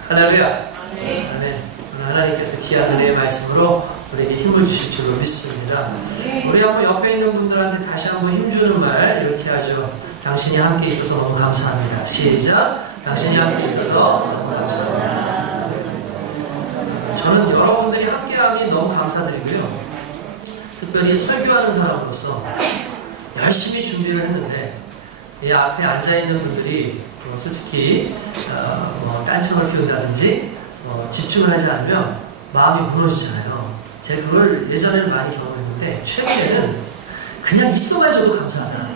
할렐루야. 아멘. 하나님께서 귀한 은혜의 말씀으로 우리에게 힘을 주실 줄로 믿습니다. 우리 한번 옆에 있는 분들한테 다시 한번 힘주는 말 이렇게 하죠. 당신이 함께 있어서 너무 감사합니다. 시작. 당신이 함께 있어서 너무 감사합니다. 저는 여러분들이 함께함이 너무 감사드리고요. 특별히 설교하는 사람으로서 열심히 준비를 했는데 이 앞에 앉아있는 분들이 솔직히 딴청을 피운다든지 집중을 하지 않으면 마음이 무너지잖아요. 제가 그걸 예전에는 많이 경험했는데 최근에는 그냥 있어만 줘도 감사하다.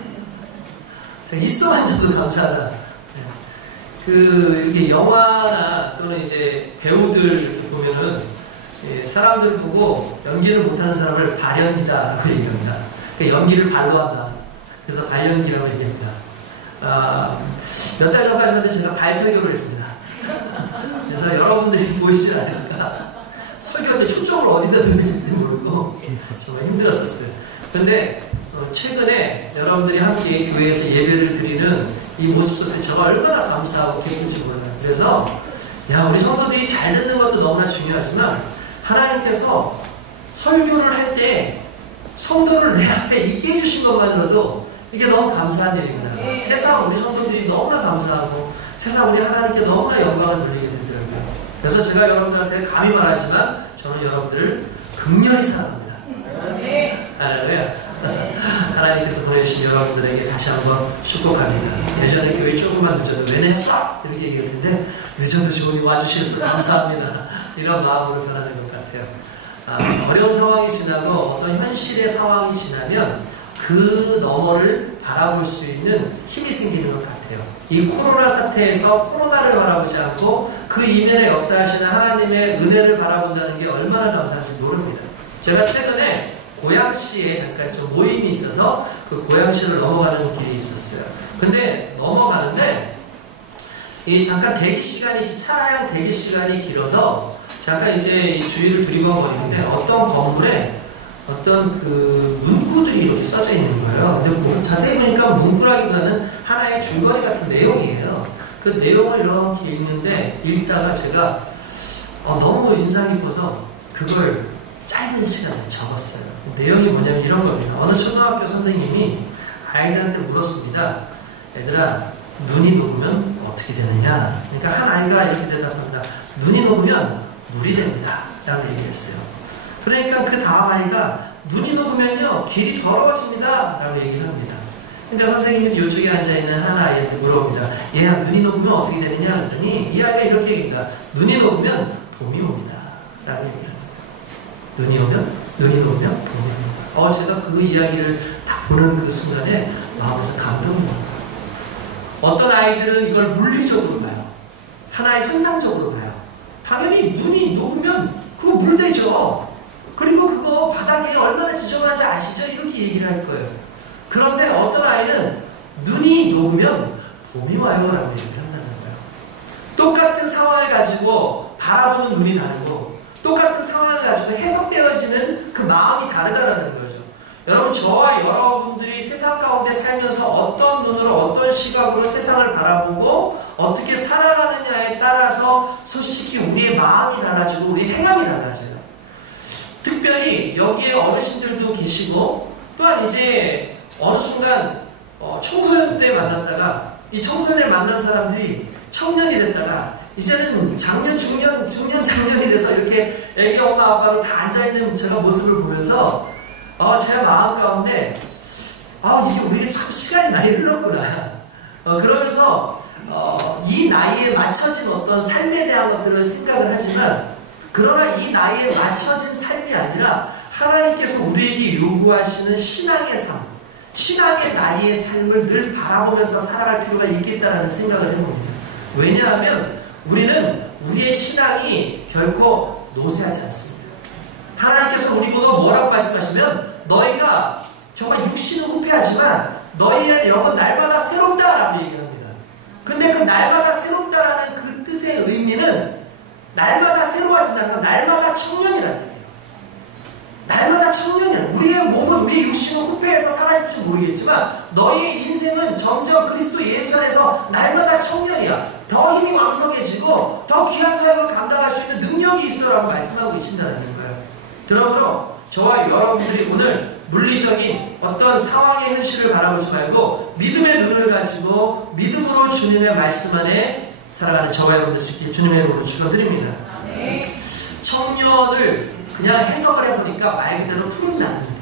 있어만 줘도 감사하다. 이게 영화나 또는 이제 배우들 이렇게 보면은 사람들 보고 연기를 못하는 사람을 발연기다라고 얘기합니다. 그러니까 연기를 발로 한다. 그래서 발연기라고 얘기합니다. 몇 달 전까지는 제가 발설교를 했습니다. 그래서 여러분들이 보이지 않으니까 설교할 때 초점을 어디다 던질지 모르고 정말 힘들었었어요. 근데 최근에 여러분들이 함께 교회에서 예배를 드리는 이 모습 속에서 제가 얼마나 감사하고 기쁜지 몰라요. 그래서 우리 성도들이 잘 듣는 것도 너무나 중요하지만 하나님께서 설교를 할 때 성도를 내 앞에 있게 해주신 것만으로도 이게 너무 감사한 일입니다. 세상 우리 성도들이 너무나 감사하고 세상 우리 하나님께 너무나 영광을 돌리게 되더라고요. 그래서 제가 여러분들한테 감히 말하지만 저는 여러분들을 극렬히 사랑합니다. 할렐루야. 하나님께서 보내주신 여러분들에게 다시 한번 축복합니다. 예전에 교회 조금만 늦어도 왜 늦었어? 이렇게 얘기했는데 늦어도 좋으니 와주셔서 감사합니다. 이런 마음으로 변하는 것 같아요. 어려운 상황이 지나고 어떤 현실의 상황이 지나면 그 너머를 바라볼 수 있는 힘이 생기는 것 같아요. 이 코로나 사태에서 코로나를 바라보지 않고 그 이면에 역사하시는 하나님의 은혜를 바라본다는 게 얼마나 감사한지 모릅니다. 제가 최근에 고양시에 잠깐 좀 모임이 있어서 그 고양시를 넘어가는 길이 있었어요. 근데 넘어가는데 이 잠깐 차량 대기 시간이 길어서 잠깐 이제 이 주위를 두리번거리는데 어떤 건물에 어떤 문구들이 이렇게 써져 있는 거예요. 근데 자세히 보니까 문구라기보다는 하나의 줄거리 같은 내용이에요. 그 내용을 이렇게 읽다가 제가 너무 인상 깊어서 그걸 짧은 시간에 적었어요. 내용이 뭐냐면 이런 겁니다. 어느 초등학교 선생님이 아이들한테 물었습니다. 얘들아, 눈이 녹으면 어떻게 되느냐? 그러니까 한 아이가 이렇게 대답합니다. 눈이 녹으면 물이 됩니다. 라고 얘기했어요. 그러니까 그 다음 아이가 눈이 녹으면요 길이 더러워집니다 라고 얘기를 합니다. 그러니까 선생님은 이쪽에 앉아있는 한 아이한테 물어봅니다. 얘야 눈이 녹으면 어떻게 되느냐 하더니 이 아이가 이렇게 얘기합니다. 눈이 녹으면 봄이 옵니다 라고 얘기합니다. 눈이 녹으면 봄이 옵니다. 제가 그 이야기를 딱 보는 그 순간에 마음에서 감동이 나요. 어떤 아이들은 이걸 물리적으로 봐요. 하나의 현상적으로 봐요. 당연히 눈이 녹으면 그거 물되죠. 그리고 그거 바닥이 얼마나 지저분한지 아시죠? 이렇게 얘기를 할 거예요. 그런데 어떤 아이는 눈이 녹으면 봄이 와요 라고 얘기를 한다는 거예요. 똑같은 상황을 가지고 바라보는 눈이 다르고 똑같은 상황을 가지고 해석되어지는 그 마음이 다르다는 거죠. 여러분, 저와 여러분들이 세상 가운데 살면서 어떤 눈으로 어떤 시각으로 세상을 바라보고 어떻게 살아가느냐에 따라서 솔직히 우리의 마음이 달라지고 우리의 행함이 달라져요. 특별히 여기에 어르신들도 계시고 또한 이제 어느 순간 청소년 때 만났다가 이 청소년에 만난 사람들이 청년이 됐다가 이제는 장년, 중년, 장년이 돼서 이렇게 애기 엄마 아빠로 다 앉아있는 제가 모습을 보면서 제 마음 가운데 이게 우리에게 참 시간이 많이 흘렀구나. 그러면서 이 나이에 맞춰진 어떤 삶에 대한 것들을 생각을 하지만 그러나 이 나이에 맞춰진 삶이 아니라 하나님께서 우리에게 요구하시는 신앙의 삶, 신앙의 나이의 삶을 늘 바라보면서 살아갈 필요가 있겠다라는 생각을 해봅니다. 왜냐하면 우리는 우리의 신앙이 결코 노쇠하지 않습니다. 하나님께서 우리 보고 뭐라고 말씀하시면 너희가 정말 육신은 후패하지만 너희의 영은 날마다 새롭다라고 얘기합니다. 근데 그 날마다 새롭다라는 그 뜻의 의미는 날마다 새로워진다는 건 날마다 청년이라는 얘기예요. 날마다 청년이야. 우리의 몸은, 우리의 육신은 후패해서 사라질지 모르겠지만 너희의 인생은 점점 그리스도 예수 안에서 날마다 청년이야. 더 힘이 왕성해지고 더 귀한 사역을 감당할 수 있는 능력이 있어라고 말씀하고 계신다는 거예요. 그러므로 저와 여러분들이 오늘 물리적인 어떤 상황의 현실을 바라보지 말고 믿음의 눈을 가지고 믿음으로 주님의 말씀 안에 살아가는 저와 여러분들 수 있게 주님의 이름으로 축원드립니다. 청년을 그냥 해석을 해보니까 말 그대로 푸른 날입니다.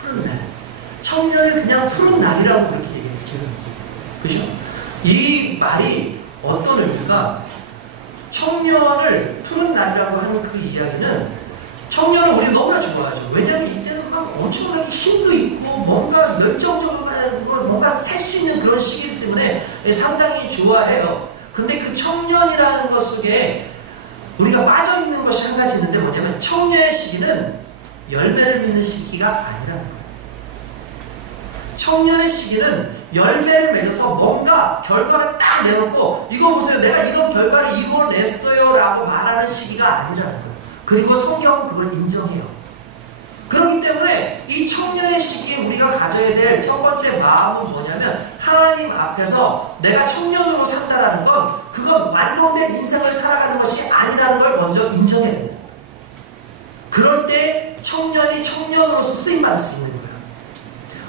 푸른 날. 청년을 그냥 푸른 날이라고 그렇게 얘기했어요. 그죠? 이 말이 어떤 의미가, 청년을 푸른 날이라고 하는 그 이야기는, 청년을 우리 너무나 좋아하죠. 왜냐하면 이때는 막 엄청나게 힘도 있고 뭔가 열정적으로 뭔가 살 수 있는 그런 시기이기 때문에 상당히 좋아해요. 근데 그 청년이라는 것 속에 우리가 빠져있는 것이 한 가지 있는데 뭐냐면, 청년의 시기는 열매를 맺는 시기가 아니라는 거예요. 청년의 시기는 열매를 맺어서 뭔가 결과를 딱 내놓고 이거 보세요, 내가 이런 결과를 이루어냈어요 라고 말하는 시기가 아니라는 거예요. 그리고 성경은 그걸 인정해요. 그렇기 때문에 이 청년의 시기에 우리가 가져야 될 첫 번째 마음은 뭐냐면, 하나님 앞에서 내가 청년으로 산다라는 건 그건 완성된 인생을 살아가는 것이 아니라는 걸 먼저 인정해야 됩니다. 그럴 때 청년이 청년으로서 쓰임받을 수 있는 거예요.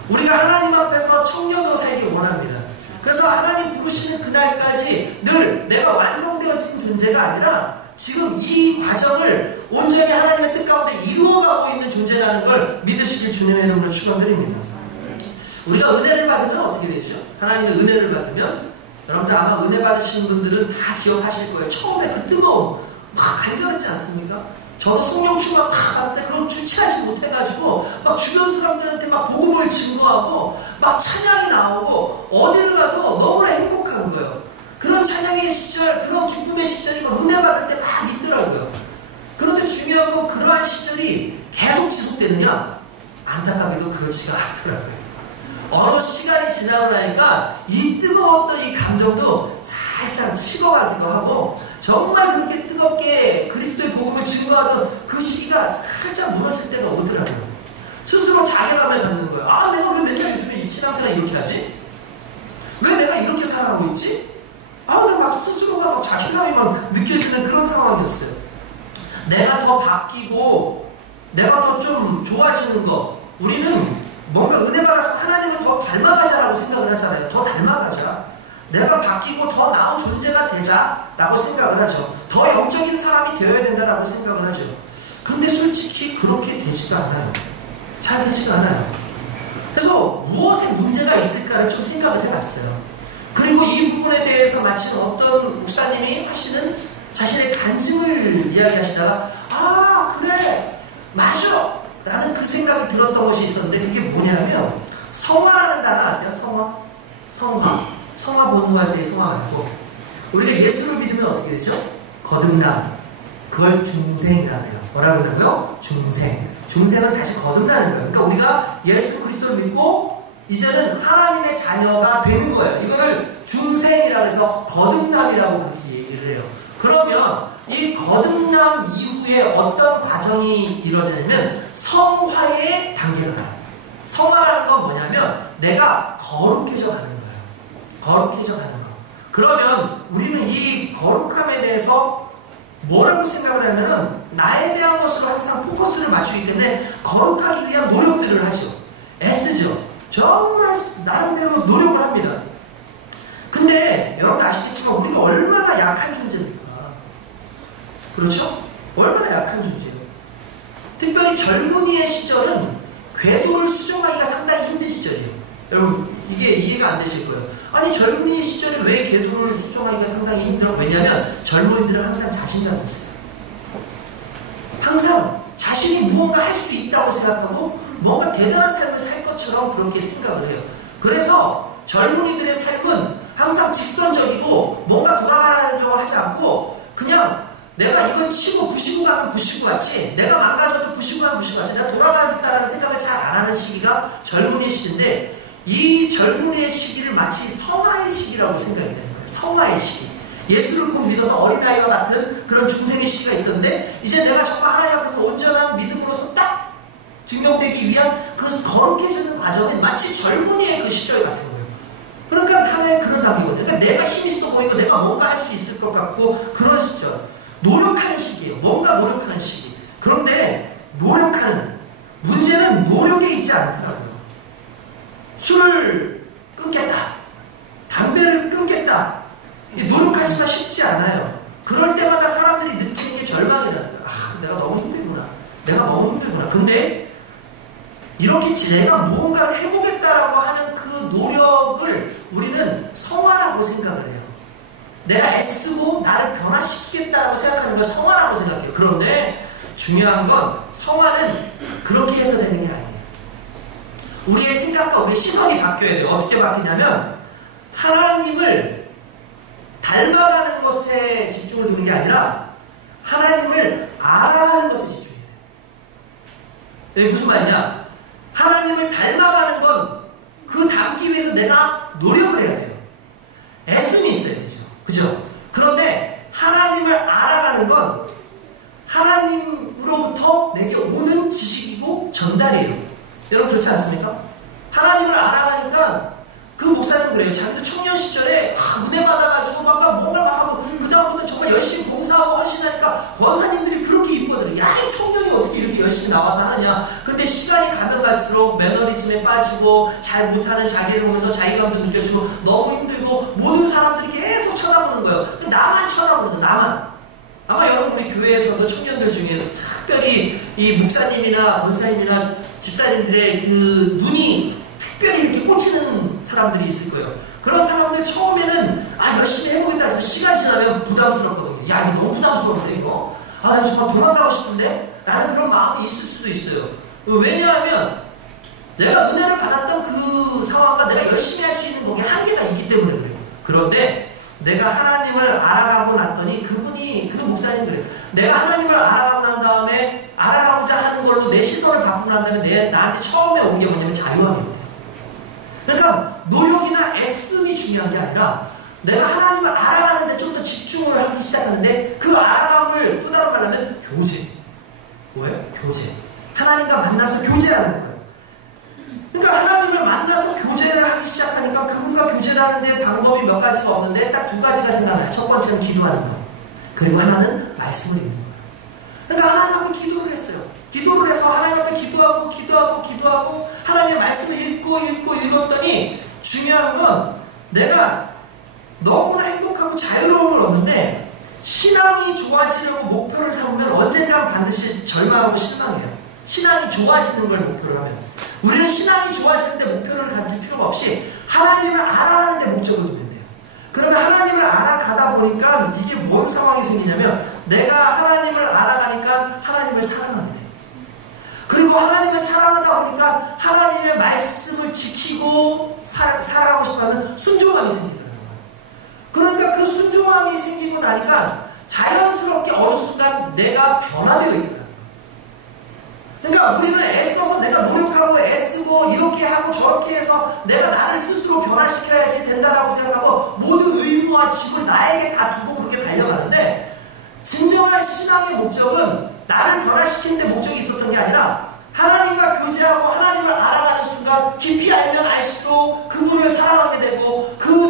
우리가 하나님 앞에서 청년으로 살기 원합니다. 그래서 하나님 부르시는 그날까지 늘 내가 완성되어진 존재가 아니라 지금 이 과정을 온전히 하나님의 뜻 가운데 이루어가고 있는 존재라는 걸 믿으시길 주님의 이름으로 축원드립니다. 우리가 은혜를 받으면 어떻게 되죠? 하나님의 은혜를 받으면, 여러분들 아마 은혜 받으시는 분들은 다 기억하실 거예요. 처음에 그 뜨거움 막 간절했지 않습니까? 저도 성령 충만 막 받을 때 그런 주체하지 못해가지고 막 주변 사람들한테 막 복음을 증거하고 막 찬양이 나오고 어디를 가도 너무나 행복한 거예요. 그런 찬양의 시절, 그런 기쁨의 시절이 막 은혜 받을 때 막 있더라고요. 그런데 중요한 건 그러한 시절이 계속 지속되느냐? 안타깝게도 그렇지가 않더라고요. 어느 시간이 지나고 나니까 이 뜨거웠던 이 감정도 살짝 식어가기도 하고, 정말 그렇게 뜨겁게 그리스도의 복음을 증거하던 그 시기가 살짝 무너질 때가 오더라고요. 스스로 자괴감에 갖는 거예요. 아, 내가 왜 맨날 요즘에 이 신앙생활 이렇게 하지? 왜 내가 이렇게 살아가고 있지? 아, 근데 막 스스로가 막 자괴감이 막 느껴지는 그런 상황이었어요. 내가 더 바뀌고 내가 더 좀 좋아지는 거, 우리는 뭔가 은혜 받아서 하나님을 더 닮아가자라고 생각을 하잖아요. 더 닮아가자. 내가 바뀌고 더 나은 존재가 되자라고 생각을 하죠. 더 영적인 사람이 되어야 된다라고 생각을 하죠. 그런데 솔직히 그렇게 되지가 않아요. 잘 되지가 않아요. 그래서 무엇에 문제가 있을까를 좀 생각을 해봤어요. 그리고 이 부분에 대해서 마치 어떤 목사님이 하시는 자신의 간증을 이야기하시다가, 아, 그래, 맞아! 라는 그 생각이 들었던 것이 있었는데, 그게 뭐냐면, 성화라는 단어 아세요? 성화? 성화. 성화 본능할 때의 성화 말고, 우리가 예수를 믿으면 어떻게 되죠? 거듭남. 그걸 중생이라고 해요. 뭐라고 한다고요? 중생. 중생은 다시 거듭나는 거예요. 그러니까 우리가 예수 그리스도를 믿고 이제는 하나님의 자녀가 되는 거예요. 이거를 중생이라고 해서 거듭남이라고 그렇게 얘기를 해요. 그러면 이 거듭남 이후에 어떤 과정이 이루어지냐면 성화의 단계가 나요. 성화라는 건 뭐냐면 내가 거룩해져 가는 거예요. 거룩해져 가는 거. 그러면 우리는 이 거룩함에 대해서 뭐라고 생각을 하면은 나에 대한 것으로 항상 포커스를 맞추기 때문에 거룩하기 위한 노력들을 하죠. 애쓰죠. 정말 나름대로 노력을 합니다. 근데 여러분 아시겠지만 우리가 얼마나 약한 존재입니까? 그렇죠? 얼마나 약한 존재예요. 특별히 젊은이의 시절은 궤도를 수정하기가 상당히 힘든 시절이에요. 여러분 이게 이해가 안 되실 거예요. 아니 젊은이 시절에 왜 궤도를 수정하기가 상당히 힘들어? 왜냐하면 젊은이들은 항상 자신감이 있어요. 항상 자신이 무언가 할 수 있다고 생각하고 뭔가 대단한 삶을 살 것처럼 그렇게 생각을 해요. 그래서 젊은이들의 삶은 항상 직선적이고 뭔가 돌아가려고 하지 않고 그냥 내가 이건 치고 부시고 가면 부시고 같이 내가 망가져도 부시고 가면 부시고 같이 내가 돌아가겠다라는 생각을 잘 안 하는 시기가 젊은이 시기인데 이 젊은이의 시기를 마치 성화의 시기라고 생각이 되는 거예요. 성화의 시기. 예수를 꼭 믿어서 어린아이와 같은 그런 중생의 시기가 있었는데 이제 내가 정말 하나님 앞에서 온전한 믿음으로서 딱 증명되기 위한 그 거룩해지는 과정은 마치 젊은이의 그 시절 같은 거예요. 그러니까 하나의 그런 단계거든요. 그러니까 내가 힘 있어 보이고 내가 뭔가 할 수 있을 것 같고 그런 시절. 노력하는 시기예요. 뭔가 노력하는 시기. 그런데 노력하는 문제는 노력에 있지 않더라고요. 술을 끊겠다. 담배를 끊겠다. 노력하기가 쉽지 않아요. 그럴 때마다 사람들이 느끼는 게 절망이라는 거예요. 아, 내가 너무 힘들구나. 내가 너무 힘들구나. 근데 이렇게 내가 무언가를 해보겠다라고 하는 그 노력을 우리는 성화라고 생각을 해요. 내가 애쓰고 나를 변화시키겠다라고 생각하는 걸 성화라고 생각해요. 그런데 중요한 건 성화는 그렇게 해서 되는 게 아니에요. 우리의 생각과 우리의 시선이 바뀌어야 돼요. 어떻게 바뀌냐면 하나님을 닮아가는 것에 집중을 두는 게 아니라 하나님을 알아가는 것에 집중해야 돼요. 이게 무슨 말이냐? 하나님을 닮아가는 건 그 닮기 위해서 내가 노력을 해야 돼요. 애씀이 있어야 되죠. 그죠? 그런데 하나님을 알아가는 건 하나님으로부터 내게 오는 지식이고 전달이에요. 여러분 그렇지 않습니까? 하나님을 알아가니까 그 목사님 그래요. 자기도 청년 시절에 은혜 받아가지고 뭔가 막 하고 그 다음부터 정말 열심히 봉사하고 헌신하니까 권사님들이 그렇게 이뻐들어요. 야, 이 청년이 어떻게 이렇게 열심히 나와서 하느냐. 근데 시간이 가면 갈수록 매너리즘에 빠지고 잘 못하는 자기를 보면서 자기감도 느껴지고 너무 힘들고 모든 사람들이 계속 쳐다보는 거예요. 나만 쳐다보는 거예요. 나만. 아마 여러분 우리 교회에서도 청년들 중에서 특별히 이 목사님이나 권사님이나 집사님들의 그 눈이 특별히 이렇게 꽂히는 사람들이 있을 거예요. 그런 사람들 처음에는 열심히 해보겠다. 시간 지나면 부담스럽거든요. 야, 이거 너무 부담스러운데 이거. 나 정말 도망가고 싶은데? 라는 그런 마음이 있을 수도 있어요. 왜냐하면 내가 은혜를 받았던 그 상황과 내가 열심히 할 수 있는 거기에 한계가 있기 때문에 그래요. 그런데 내가 하나님을 알아가고 났더니 그 목사님 그래요. 내가 하나님을 알아가고 난 다음에 알아가고자 하는 걸로 내 시선을 바꾸고 난 다음에 나한테 처음에 온 게 뭐냐면 자유함입니다. 그러니까 노력이나 애씀이 중요한 게 아니라 내가 하나님을 알아가는데 좀 더 집중을 하기 시작하는데 그 알아감을 또 다른 말로 하면 교제. 뭐예요? 교제. 하나님과 만나서 교제하는 거예요. 그러니까 하나님을 만나서 교제를 하기 시작하니까 그분과 교제를 하는데 방법이 몇 가지가 없는데 딱 두 가지가 생각나요. 첫 번째는 기도하는 거. 그리고 하나는 말씀을 읽는 거예요. 그러니까 하나님 앞에 기도를 했어요. 기도를 해서 하나님 앞에 기도하고 하나님의 말씀을 읽었더니 중요한 건 내가 너무나 행복하고 자유로움을 얻는데 신앙이 좋아지려고 목표를 삼으면 언젠가 반드시 절망하고 실망해요. 신앙이 좋아지는 걸 목표로 하면 우리는 신앙이 좋아지는데 목표를 가질 필요가 없이 하나님을 알아가는 데 목적을 두면 돼요. 그러면 하나님을 알아가다 보니까 이게 뭔 상황이 생기냐면 내가 하나님을 알아가니까 하나님을 사랑하게 돼요. 그리고 하나님을 사랑하다 보니까 하나님의 말씀을 지키고 살아가고 싶어하는 순종함이 생기더라고요. 그러니까 그 순종함이 생기고 나니까 자연스럽게 어느 순간 내가 변화되어 있더라고요. 그러니까 우리는 애써서 내가 노력하고 애쓰고 이렇게 하고 저렇게 해서 내가 나를 스스로 변화시켜야지 된다라고 생각하고 모든 의무와 짐을 나에게 다 두고 그렇게 달려가는데 진정한 신앙의 목적은 나를 변화시키는 데 목적이 있었던 게 아니라 하나님과 교제하고 하나님을 알아가는 순간 깊이 알면 알수록 그분을 사랑하게 되고 그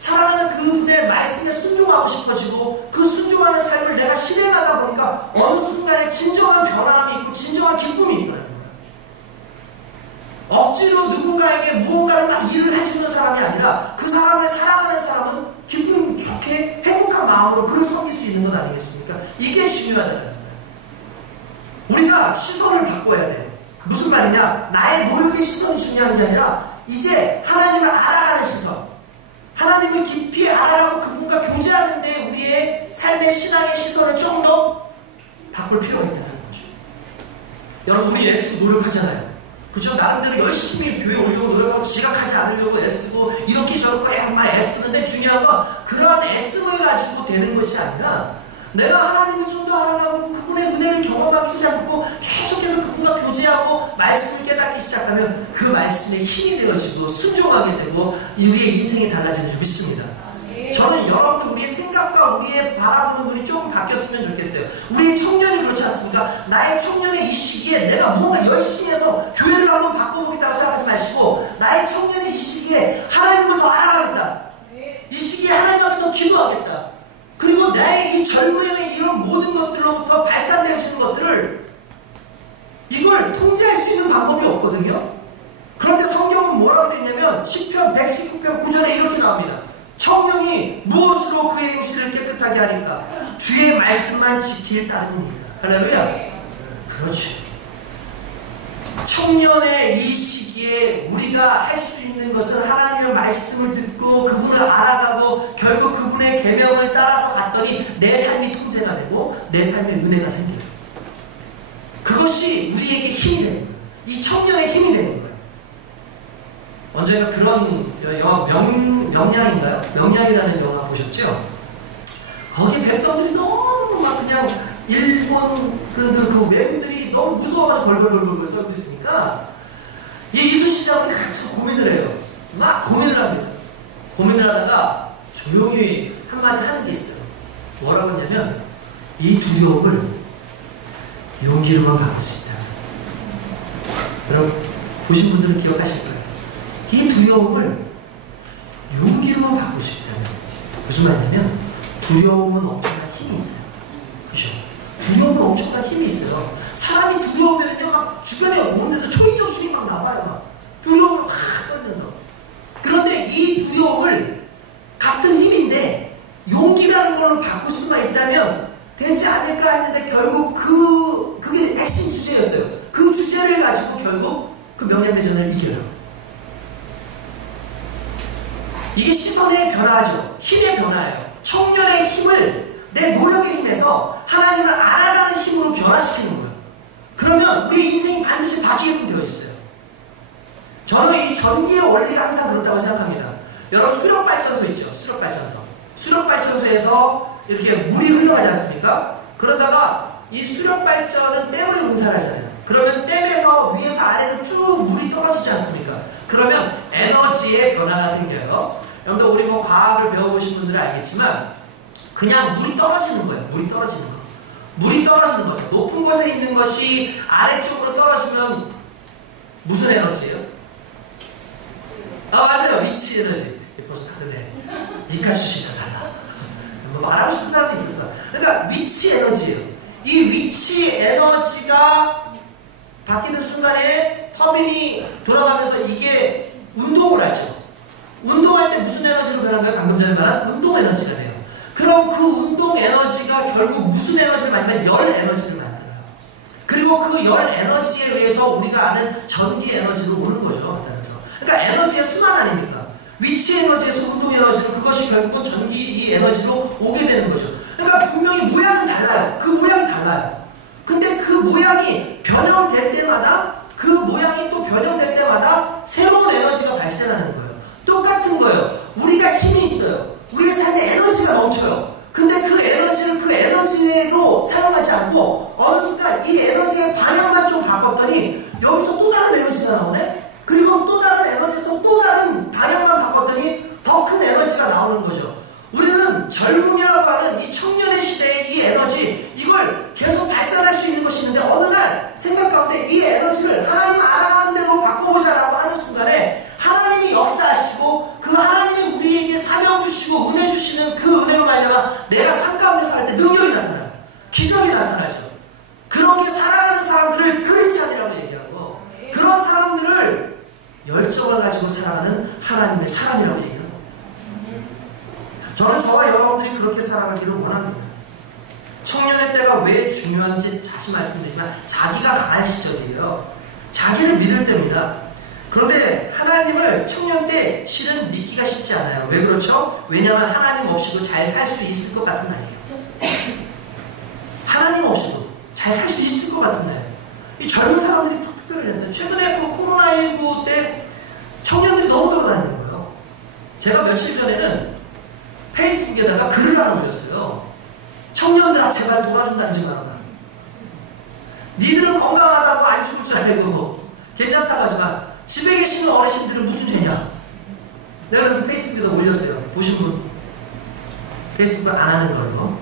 사랑하는 그분의 말씀에 순종하고 싶어지고 그 순종하는 삶을 내가 실행하다 보니까 어느 순간에 진정한 변화함이 있고 진정한 기쁨이 있더라고요. 억지로 누군가에게 무언가를 막 일을 해주는 사람이 아니라 그 사람을 사랑하는 사람은 기분 좋게 행복한 마음으로 그를 섬길 수 있는 것 아니겠습니까? 이게 중요하다는 거예요. 우리가 시선을 바꿔야 돼요. 무슨 말이냐? 나의 노력의 시선이 중요한 게 아니라 이제 하나님을 알아가는 시선, 하나님을 깊이 알아가고 그분과 교제하는데 우리의 삶의 신앙의 시선을 좀 더 바꿀 필요가 있다는 거죠. 여러분 우리 예수 노력하잖아요. 그죠? 나름대로 열심히 교회 오려고 노력하고 지각하지 않으려고 애쓰고 이렇게 저렇게 막 애쓰는데 중요한 건 그러한 애씀을 가지고 되는 것이 아니라 내가 하나님을 좀 더 알아가고 그분의 은혜를 경험하기 시작하고 계속해서 그분과 교제하고 말씀을 깨닫기 시작하면 그 말씀에 힘이 되어지고 순종하게 되고 우리의 인생이 달라지는 줄 믿습니다. 저는 여러분 우리의 생각 생각과 우리의 바라보는 눈이 조금 바뀌었으면 좋겠어요. 우리 청년이 그렇지 않습니까? 나의 청년의 이 시기에 내가 뭔가 열심히 해서 교회를 한번 바꿔보겠다고 생각하지 마시고, 나의 청년의 이 시기에 하나님을 더 알아가겠다. 이 시기에 하나님 앞에 더 기도하겠다. 그리고 나의 이 젊음의 이런 모든 것들로부터 발산되어지는 것들을, 이걸 통제할 수 있는 방법이 없거든요. 그런데 성경은 뭐라고 되어 있냐면 시편 119편 9절에 이렇게 나옵니다. 청년이 무엇으로 그의 행실을 깨끗하게 하니까? 주의 말씀만 지킬 따름입니다. 할렐루야. 그렇지. 청년의 이 시기에 우리가 할 수 있는 것은 하나님의 말씀을 듣고 그분을 알아가고 결국 그분의 계명을 따라서 갔더니 내 삶이 통제가 되고 내 삶에 은혜가 생겨요. 그것이 우리에게 힘이 되는 거예요. 이 청년의 힘이 되는 거예요. 언제나 그런 영화 명량인가요? 명량이라는 영화 보셨죠? 거기 백성들이 너무 막 그냥 일본 그 외국들이 너무 무서워가지고 벌벌벌벌 떨고 있으니까 이순신장이 한참 고민을 해요. 막 고민을 합니다. 고민을 하다가 조용히 한마디 하는 게 있어요. 뭐라고 했냐면 이 두려움을 용기로만 바꿨습니다. 여러분 보신 분들은 기억하실 거예요. 이 두려움을 용기로만 바꾸고 싶다는 거지. 무슨 말이냐면 두려움은 엄청난 힘이 있어요. 그죠? 두려움은 엄청난 힘이 있어요. 사람이 두려우면요 막 주변에 오는데도 초인적 힘이 막 나와요. 막 두려움을 막 떨면서. 그런데 이 두려움을 같은 힘인데 용기라는 걸로 바꿀 수만 있다면 되지 않을까 했는데 결국 그게 핵심 주제였어요. 그 주제를 가지고 결국 그 명량대전을 이겨요. 이게 시선의 변화죠. 힘의 변화예요. 청년의 힘을 내 노력의 힘에서 하나님을 알아가는 힘으로 변화시키는 거예요. 그러면 우리 인생이 반드시 바뀌게 되어 있어요. 저는 이 전기의 원리가 항상 그렇다고 생각합니다. 여러분 수력발전소 있죠. 수력발전소에서 이렇게 물이 흘러가지 않습니까? 그러다가 이 수력발전은 댐을 공사를 하잖아요. 그러면 댐에서 위에서 아래로 쭉 물이 떨어지지 않습니까? 그러면 에너지의 변화가 생겨요. 여러분들 우리 뭐 과학을 배워보신 분들은 알겠지만 그냥 물이 떨어지는 거예요. 물이 떨어지는 거예요. 높은 곳에 있는 것이 아래쪽으로 떨어지면 무슨 에너지예요? 아 맞아요. 위치 에너지. 벌써 다르네. 이까수시가 달라. 뭐 말하고 싶은 사람이 있었어. 그러니까 위치 에너지예요. 이 위치 에너지가 바뀌는 순간에 터빈이 돌아가면서 이게 운동을 하죠. 운동할 때 무슨 에너지로 변한가요? 방금 전에 말한 운동 에너지가 돼요. 그럼 그 운동 에너지가 결국 무슨 에너지를 만들면 열 에너지를 만들어요. 그리고 그 열 에너지에 의해서 우리가 아는 전기 에너지로 오는 거죠. 그러니까 에너지의 순환 아닙니까? 위치 에너지에서 운동 에너지로 그것이 결국은 전기 이 에너지로 오게 되는 거죠. 그러니까 분명히 모양은 달라요. 그 모양이 달라요. 근데 그 모양이 변형될 때마다 그 모양이 또 변형될 때마다 새로운 에너지가 발생하는 거예요. 똑같은 거예요. 우리가 힘이 있어요. 우리의 삶에 에너지가 넘쳐요. 근데 그 에너지를 그 에너지로 사용하지 않고 어느 순간 이 에너지의 방향만 좀 바꿨더니 여기서 또 다른 에너지가 나오네? 그리고 또 다른 에너지에서 또 다른 방향만 바꿨더니 더 큰 에너지가 나오는 거죠. 우리는 젊음이라고 하는 이 청년의 시대의 이 에너지 이걸 계속 발산할 수 있는 것이 있는데 어느 날 생각 가운데 이 에너지를 하나님 알아가는 대로 바꿔보자라고 하는 순간에 하나님이 역사하시고 그 하나님이 우리에게 사명 주시고 은혜 주시는 그 은혜로 말미암아 내가 삶 가운데 살 때 능력이 나타나요. 기적이 나타나죠. 그렇게 살아가는 사람들을 크리스찬이라고 얘기하고 그런 사람들을 열정을 가지고 살아가는 하나님의 사람이라고 얘기합니다. 저는 저와 여러분들이 그렇게 살아가기를 원합니다. 청년의 때가 왜 중요한지 다시 말씀드리지만 자기가 강한 시절이에요. 자기를 믿을 때입니다. 그런데 하나님을 청년 때 실은 믿기가 쉽지 않아요. 왜 그렇죠? 왜냐하면 하나님 없이도 잘 살 수 있을 것 같은 날이에요. 하나님 없이도 잘 살 수 있을 것 같은 날이에요. 이 젊은 사람들이 특별히 했는데 최근에 그 코로나19 때 청년들이 너무 돌아다니는 거예요. 제가 며칠 전에는 페이스북에다가 글을 하나 올렸어요. 청년들아 제발 도와준다지 말아라. 니들은 건강하다고 안 죽을 줄 알고 괜찮다고 하지만 집에 계시는 어르신들은 무슨 죄냐. 내가 그래서 페이스북에다 올렸어요. 보신 분 페이스북 안 하는 걸로.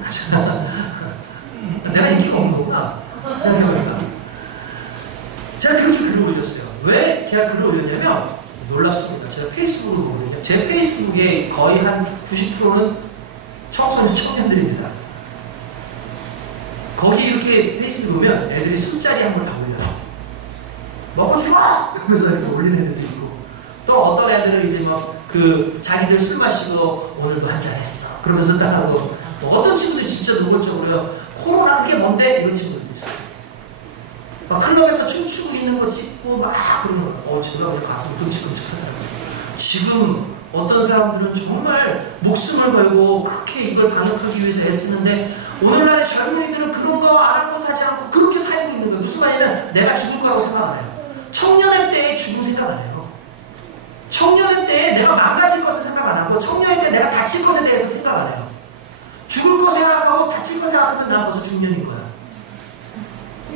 내가 인기가 없는 거구나. 생각해보니까. 제가 그렇게 글을 올렸어요. 왜 제가 글을 올렸냐면, 놀랍습니다. 제가 페이스북을 보거든요. 제 페이스북에 거의 한 90%는 청소년, 청년들입니다. 거기 이렇게 페이스북 보면 애들이 술자리 한 번 다 올려요. 먹고 죽어! 그러면서 이렇게 올리는 애들도 있고, 또 어떤 애들은 이제 막 자기들 술 마시고 오늘도 한잔 했어. 그러면서 딱 하고, 어떤 친구들이 진짜 노골적으로요. 코로나 그게 뭔데? 이런 친구들이 있어요. 막 클럽에서 춤추고 있는 거 찍고 막 그런 거. 제가 우리 가슴 끔찍끔찍하더라고요. 지금 어떤 사람들은 정말 목숨을 걸고 그렇게 이걸 반응하기 위해서 애쓰는데 오늘날의 젊은이들은 그런 거 아랑곳하지 않고 그렇게 살고 있는 거예요. 무슨 말이냐면 내가 죽을 거라고 생각 안 해요. 청년의 때에 죽음 생각 안 해요. 청년의 때에 내가 망가질 것을 생각 안 하고 청년의 때 내가 다칠 것에 대해서 생각 안 해요. 죽을 거 생각하고 다칠 거 생각하면 나 벌써 중년인 거야.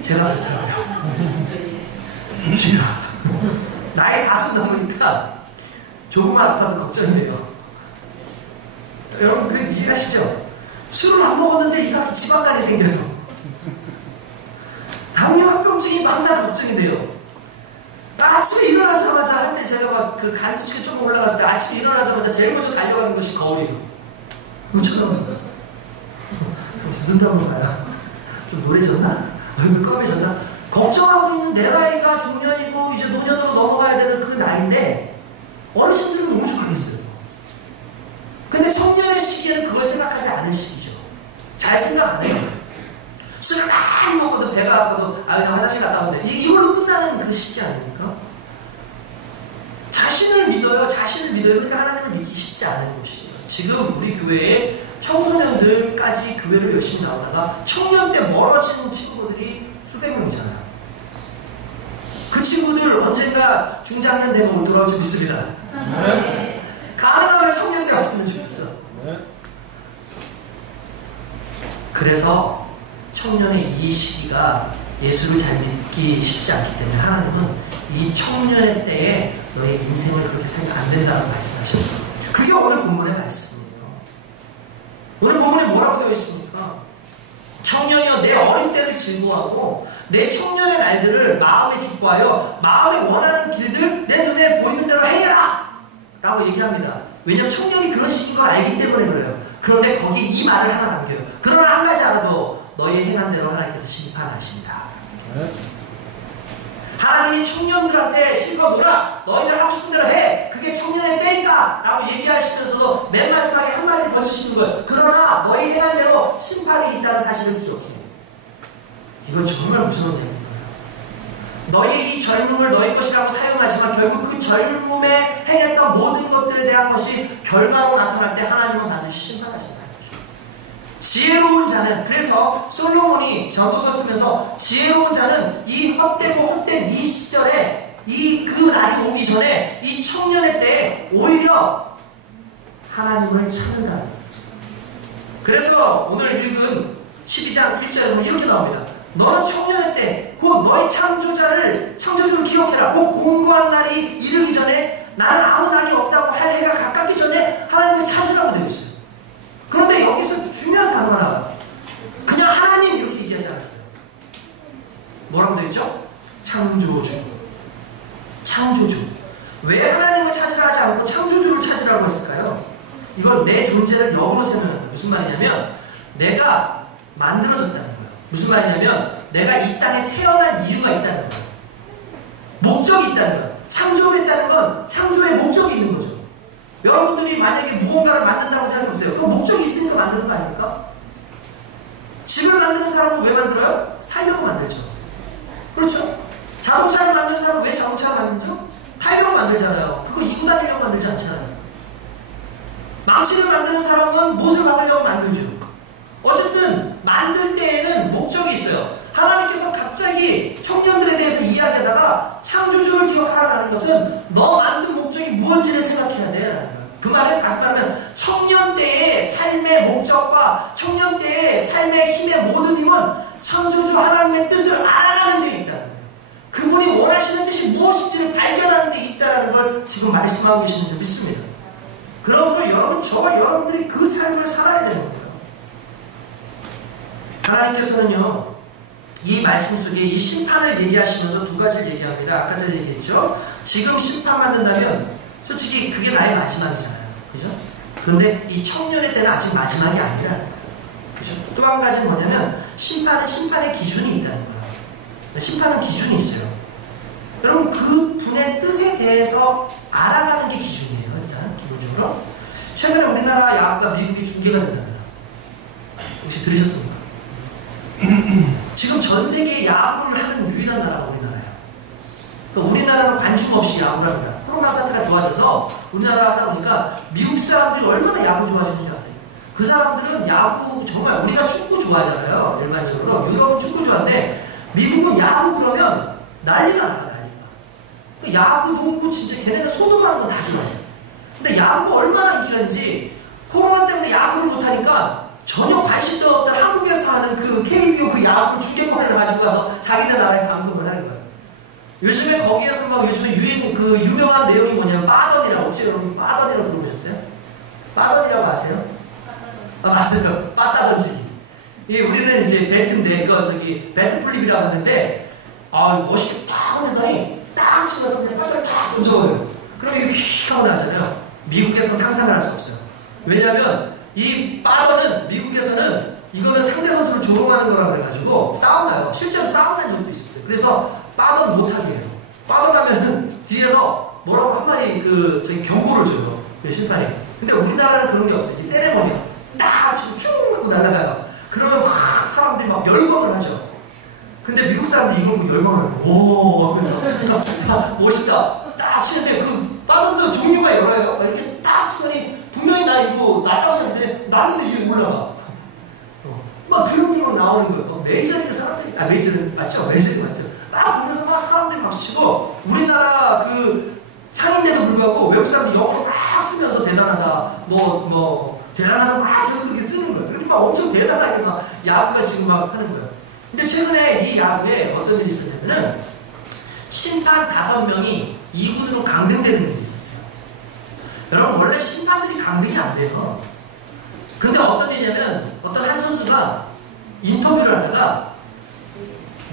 제가 그렇더라고요. 나이 40 넘으니까 조금만 아파도 걱정이 돼요. 여러분 그 이해하시죠? 술을 안 먹었는데 이상하게 지방간이 생겨요. 당뇨합병증이 항상 걱정이 돼요. 아침에 일어나자마자 한때 제가 막 그 간 수치가 조금 올라갔을 때 아침에 일어나자마자 제일 먼저 달려가는 것이 거울이에요. 그럼 저는 눈도 한번 봐요. 좀 노래졌나? 얼굴 검해졌나? 걱정하고 있는 내 나이가 중년이고 이제 노년으로 넘어가야 되는 그 나이인데 어르신들은 너무 좋아했어요. 근데 청년의 시기에는 그걸 생각하지 않은 시기죠. 잘 생각 안 해요. 술을 많이 먹어도 배가 아파도 그냥 화장실 갔다 오는데 이걸로 끝나는 그 시기 아닙니까? 자신을 믿어요. 자신을 믿어요. 그러니까 하나님을 믿기 쉽지 않은 곳이에요. 지금 우리 교회에 청소년들까지 교회를 열심히 나오다가 청년 때 멀어지는 친구들이 수백 명이잖아요. 그 친구들 언젠가 중장년 되면 돌아올 줄 믿습니다. 네. 가능하면 청년 때 왔으면 좋겠어. 네. 그래서 청년의 이 시기가 예수를 잘 믿기 쉽지 않기 때문에 하나님은 이 청년의 때에 너의 인생을 그렇게 생각 안 된다고 말씀하셨어요. 그게 오늘 본문의 말씀이에요. 오늘 본문에 뭐라고 되어 있습니까? 청년이여 내 어린 때를 즐거워하고 내 청년의 날들을 마음에 기뻐하여 마음에 원하는 길들 내 눈에 보이는 대로 행해라! 라고 얘기합니다. 왜냐하면 청년이 그런 식인 걸 알기 때문에 그래요. 그런데 거기 이 말을 하나 남겨요. 그러나 한 가지 알아도 너희 행한 대로 하나님께서 심판하신다. 네. 하나님이 청년들한테 실컷 뭐라 너희들 하고 싶은 대로 해. 그게 청년의 때니까 라고 얘기하시면서도 맨 마지막에 한마디 던지시는 거예요. 그러나 너희 행한 대로 심판이 있다는 사실을 기억해. 이건 정말 무서운 얘기입니다. 너희 이 젊음을 너희 것이라고 사용하지만 결국 그 젊음에 행했던 모든 것들에 대한 것이 결과로 나타날 때 하나님은 반드시 심판하신다. 지혜로운 자는, 그래서 솔로몬이 전도서 쓰면서 지혜로운 자는 이 헛되고 헛된 이 시절에 그 날이 오기 전에 이 청년의 때에 오히려 하나님을 찾는다. 그래서 오늘 읽은 12장 1절에 보면 이렇게 나옵니다. 너는 청년의 때 곧 너희 창조주를 기억해라. 곧 공고한 날이 이르기 전에 나는 아무 날이 없다고 할 해가 가깝기 전에 하나님을 찾으라고 되어 있어요. 그런데 여기서 중요한 단어가 나와요. 그냥 하나님 이렇게 얘기하지 않았어요. 뭐라고 되어 있죠? 창조주. 창조주. 왜 하나님을 찾으라 하지 않고 창조주를 찾으라고 했을까요? 이걸 내 존재를 역으로 세우는 무슨 말이냐면 내가 만들어졌다는 거예요. 무슨 말이냐면 내가 이 땅에 태어난 이유가 있다는 거예요. 목적이 있다는 거예요. 창조를 했다는 건 창조의 목적이 있는 거죠. 여러분들이 만약에 무언가를 만든다고 생각해보세요. 그 목적이 있으니까 만드는 거 아닙니까? 집을 만드는 사람은 왜 만들어요? 살려고 만들죠. 그렇죠? 자동차를 만드는 사람은 왜 자동차를 만들죠? 타이어로 만들잖아요. 그거 이고 다니려고 만들지 않잖아요. 망치를 만드는 사람은 못을 박으려고 만들죠. 어쨌든 만들 때에는 목적이 있어요. 하나님께서 갑자기 청년들에 대해서 이야기하다가 창조주를 기억하라는 것은 너 만든 목적이 무엇인지를 생각해야 돼라는 거예요. 그 말을 다시 말하면 청년 때의 삶의 목적과 청년 때의 삶의 힘의 모든 힘은 창조주 하나님의 뜻을 알아가는 데 있다는 거예요. 그분이 원하시는 뜻이 무엇인지를 발견하는 데 있다는 걸 지금 말씀하고 계시는 줄 믿습니다. 그러므로 여러분들이 그 삶을 살아야 되는 거예요. 하나님께서는요, 이 말씀 속에 이 심판을 얘기하시면서 두 가지를 얘기합니다. 아까 전에 얘기했죠. 지금 심판받는다면 솔직히 그게 나의 마지막이잖아요. 그죠? 그런데 이 청년의 때는 아직 마지막이 아니라, 그죠? 또 한 가지는 뭐냐면 심판은 심판의 기준이 있다는 거예요. 심판은 기준이 있어요. 여러분 그 분의 뜻에 대해서 알아가는 게 기준이에요. 일단 기본적으로. 최근에 우리나라 야구가 미국이 중계가 된답니다. 혹시 들으셨습니까? 지금 전 세계에 야구를 하는 유일한 나라가 우리나라예요. 그러니까 우리나라는 관중 없이 야구를 합니다. 코로나 사태가 좋아져서 우리나라 하다 보니까 미국 사람들이 얼마나 야구 좋아하시는지 아세요? 그 사람들은 야구 정말 우리가 축구 좋아하잖아요. 일반적으로 유럽은 축구 좋아하는데 미국은 야구 그러면 난리가 나요. 난리가. 야구, 농구 진짜 걔네는 손으로 하는 건 다 좋아해요. 근데 야구가 얼마나 인기가 있는지 코로나 때문에 야구를 못하니까 전혀 관심도 없던 한국에서 하는 그 KBO 그 야구 중계권을 가지고 가서 자기네 나라에 방송을 하는 거예요. 요즘에 거기에서 막 요즘에 그 유명한 내용이 뭐냐면 빠던이라고. 혹시 여러분 빠던이라고 들어보셨어요? 빠던이라고 아세요? 아, 맞아요. 빠따 던지기. 이게 우리는 이제 배트인데 이거 저기 배트 플립이라고 하는데 멋있게 딱 하더니 딱 치면서 그냥 빠따를 딱 던져버려요. 그럼 이게 휙 하고 나잖아요. 미국에서는 상상을 할 수 없어요. 왜냐하면 이 빠던은 미국에서는 이거는 상대 선수를 조롱하는 거라 그래가지고 싸움나요. 실제로 싸움난 적도 있었어요. 그래서 빠던 못하게 해요. 빠던하면은 뒤에서 뭐라고 한 마디 저기 경고를 줘요. 심판이. 근데 우리나라는 그런 게 없어요. 이 세레머니야. 딱 지금 쭉 하고 날아가요. 그러면 확 사람들이 막 열광을 하죠. 근데 미국 사람들이 이걸 보고 열광을 해요. 오, 그래서 멋있다. 딱 치는데 그 빠던도 종류가 여러요. 이렇게 딱 치더니 분명히 나 이거 낮다고 생각했는데 나는데 이게 올라가. 막 그런 식으로 나오는 거예요. 메이저리그 사람들이, 메이저리그 맞죠? 메이저리그 맞죠? 막 보면서 막 사람들이 박수치고 우리나라 그 창인데도 불구하고 외국 사람들이 영어로 막 쓰면서 대단하다, 대단하다고 막 계속 그렇게 쓰는 거예요. 그렇게 막 엄청 대단하게 막 야구가 지금 막 하는 거예요. 근데 최근에 이 야구에 어떤 일이 있었냐면은 심판 5명이 2군으로 강등되는 일이 있었어요. 여러분 원래 심판들이 강등이 안 돼요. 근데 어떤 일이냐면 어떤 한 선수가 인터뷰를 하다가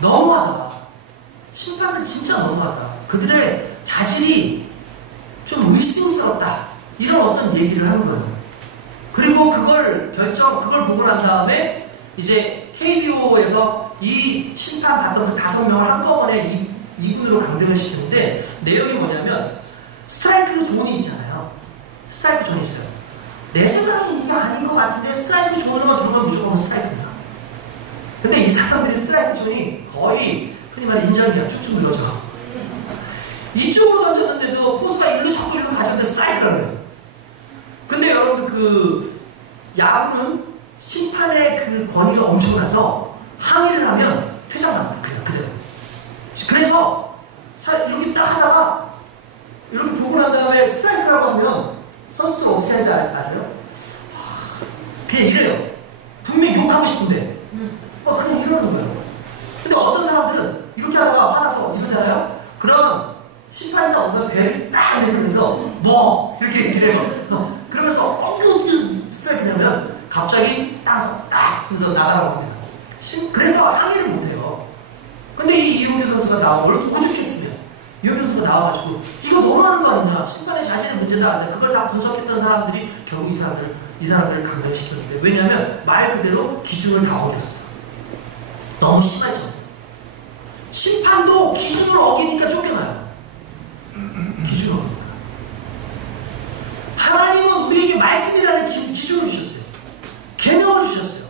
너무하다. 심판들 진짜 너무하다. 그들의 자질이 좀 의심스럽다. 이런 어떤 얘기를 한 거예요. 그리고 그걸 보고 난 다음에 이제 KBO에서 이 심판 받던 그 5명을 한꺼번에 2군으로 강등을 시키는데 내용이 뭐냐면 스트라이크 존이 있잖아요. 스트라이크 존이 있어요. 내 생각은 이게 아닌 것 같은데 스트라이크 존으로 들어가면 무조건 스트라이크입니다. 근데 이 사람들이 스트라이크 존이 거의 흔히 말해 인절미가 쭉쭉 늘어져. 이쪽으로 던졌는데도 포수가 일루 자꾸 일루 가져오는데 스트라이크라고 해요. 근데 여러분들 그 야구는 심판의 그 권위가 엄청나서 항의를 하면 퇴장합니다. 그냥 그대로. 그래서 이렇게 딱 하다가 이렇게 보고 난 다음에 스트라이크라고 하면 선수들 어떻게 하는지 아세요? 그냥 이래요. 분명히 욕하고 싶은데 그냥 이러는 거예요. 근데 어떤 사람들은 이렇게 하다가 화나서 이러잖아요? 그럼 심판이 딱 오면 배를 딱 내리면서 이렇게 얘기를 해요. 그러면서 엄청 스트라이크 되면 갑자기 딱 하면서 나가라고 합니다. 그래서 항의를 못해요. 근데 이 이용규 선수가 나오고 오죽했으면 이용규 선수가 나와가지고 이거 너무하는 거 아니냐, 심판의 자질의 문제다. 그걸 다 분석했던 사람들이 결국 이 사람들을 강등시켰는데, 왜냐하면 말 그대로 기준을 다 어겼어. 너무 심하죠. 심판도 기준을 어기니까 쫓겨나요. 기준을 어기니까. 하나님은 우리에게 말씀이라는 기준을 주셨어요. 계명을 주셨어요.